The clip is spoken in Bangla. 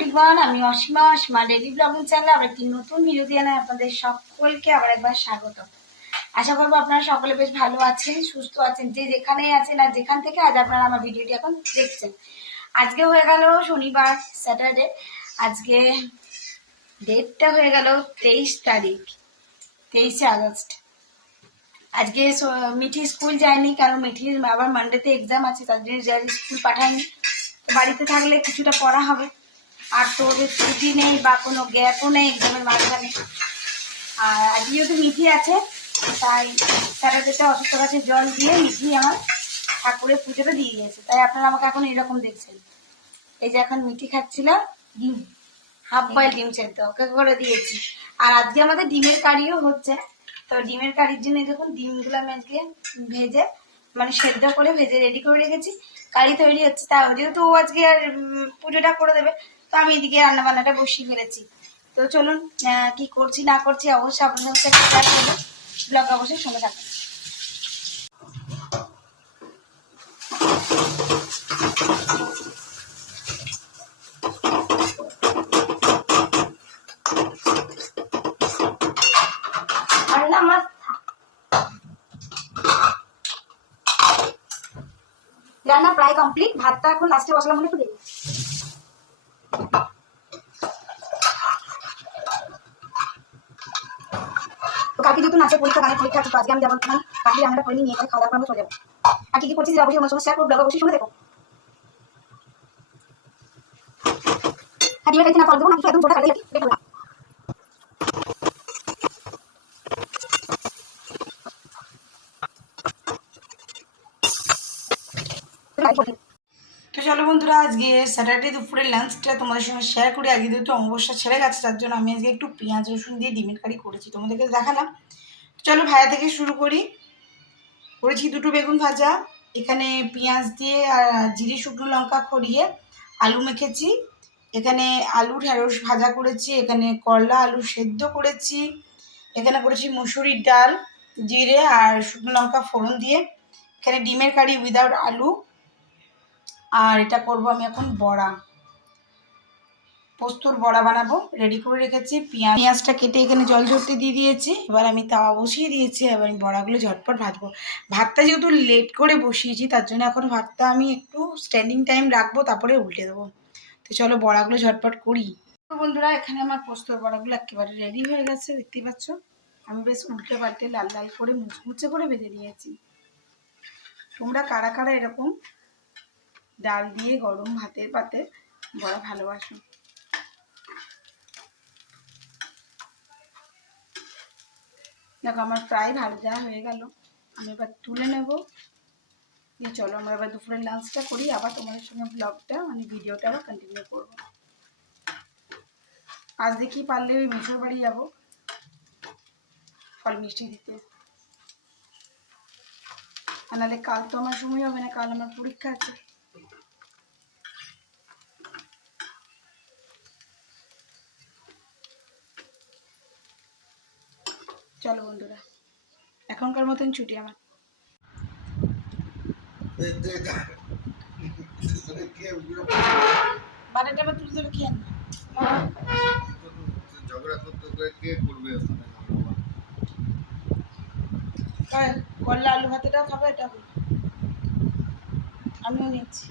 এভরিওয়ান, আমি অসীমা ডেইলি ব্লগিং চ্যানেলে আবার একটি নতুন ভিডিও দিয়ে আপনাদের সকলকে আবার একবার স্বাগত। আশা করবো আপনারা সকলে বেশ ভালো আছেন, সুস্থ আছেন, যে যেখানেই আছেন আর যেখান থেকে আজ আপনারা আমার ভিডিওটি এখন দেখছেন। আজকে হয়ে গেল শনিবার, স্যাটারডে। আজকে ডেটটা হয়ে গেল 23 তারিখ, 23শে আগস্ট। আজকে মিঠি স্কুল যায়নি, কারণ মিঠির আবার মানডেতে এক্সাম আছে, তার জন্য স্কুল পাঠায়নি। বাড়িতে থাকলে কিছুটা পড়া হবে, আর তো ওদের ছুটি নেই বা কোনো গ্যাপও নেই এক্সামের মাঝখানে। আর আজকে যেহেতু মিঠি আছে, তাই স্যাটারডেতে অসুস্থ গাছে জল দিয়ে মিঠি আমার ঠাকুরের পুজোটা দিয়ে দিয়েছে। তাই আপনারা আমাকে এখন এরকম দেখছেন। এই যে এখন মিঠি খাচ্ছিল ডিম, হাফ বয়েল ডিম সেদ্ধ ওকে করে দিয়েছি। আর আজকে আমাদের ডিমের কারিও হচ্ছে। তো ডিমের কারির জন্য দেখুন ডিমগুলো আমি আজকে ভেজে মানে সেদ্ধ করে ভেজে রেডি করে রেখেছি। কারি তৈরি হচ্ছে, তা যেহেতু ও আজকে আর পুজোটা করে দেবে, তো আমি এদিকে রান্না বান্নাটা বসিয়ে ফেলেছি। তো চলুন কি করছি না করছি অবশ্যই আপনাদের সাথে শেয়ার করবো। ব্লগ অবশ্যই সঙ্গে থাকবেন। রান্না প্রায় কমপ্লিট, ভাতটা এখন লাস্টে বসলাম মনে করে। কাকি যেহেতু নাচের পরীক্ষা, গানের পরীক্ষা আছে, তো আজকে আমি যাবো না। কাকি রান্নাটা করে নিয়ে খাওয়া দাওয়া করে চলে যাবো। আর কি কি করছি অবশ্যই আমার সঙ্গে শেয়ার করবো, ব্লগ অবশ্যই শুনে দেখো। কাটিয়ে খাইতে না পারবো না, কিছু একদম ছোটা কাটিয়ে দেখো না। তো চলো বন্ধুরা, আজকে স্যাটারডে দুপুরের লাঞ্চটা তোমাদের সঙ্গে শেয়ার করি। আজকে যেহেতু অমাবস্যা ছেড়ে গেছে, তার জন্য আমি আজকে একটু পেঁয়াজ রসুন দিয়ে ডিমের কারি করেছি, তোমাদেরকে দেখালাম। চলো ভাজা থেকে শুরু করি। করেছি দুটো বেগুন ভাজা, এখানে পেঁয়াজ দিয়ে আর জিরে শুকনো লঙ্কা খড়িয়ে আলু মেখেছি। এখানে আলু ঢেঁড়স ভাজা করেছি, এখানে করলা আলু সেদ্ধ করেছি, এখানে করেছি মুসুরির ডাল জিরে আর শুকনো লঙ্কা ফোড়ন দিয়ে, এখানে ডিমের কারি উইদাউট আলু। আর এটা করব আমি এখন বড়া, পোস্তর বড়া বানাবো, রেডি করে রেখেছি। পেঁয়াজটা কেটে এখানে জল ঝরতে দিয়ে দিয়েছি। এবার আমি তাওয়া বসিয়ে দিয়েছি, এবার আমি বড়াগুলো ঝটপট ভাজবো। ভাতটা যেহেতু লেট করে বসিয়েছি, তার জন্য এখন ভাতটা আমি একটু স্ট্যান্ডিং টাইম রাখবো, তারপরে উল্টে দেবো। তো চলো বড়াগুলো ঝটপট করি। তো বন্ধুরা, এখানে আমার পোস্তর বড়াগুলো একেবারে রেডি হয়ে গেছে, দেখতেই পাচ্ছ। আমি বেশ উল্টে পাল্টে লাল লাল করে মুচমুচে করে ভেজে নিয়েছি। তোমরা কারা কারা এরকম ডাল দিয়ে গরম ভাতের পাতে বড়া ভালোবাসো? দেখো আমার প্রায় ভাজা হয়ে গেল, আমি এবার তুলে নেব। দিয়ে চলো আমরা এবার দুপুরের লাঞ্চটা করি, আবার তোমাদের সঙ্গে ব্লগটা মানে ভিডিওটা আবার কন্টিনিউ করবো। আজ দেখি পারলে ওই মিশোর বাড়ি যাবো ফল মিষ্টি দিতে, আর নাহলে কাল তো আমার সময় হবে না, কাল আমার পরীক্ষা আছে। চলো বন্ধুরা, এখনকার মতন ছুটি আমার। বাড়িটা আবার তুলতে হবে, কি আনবে ঝগড়া করতে কে করবে? করলা আলু ভাতেটাও খাবো, এটা আমিও নিচ্ছি।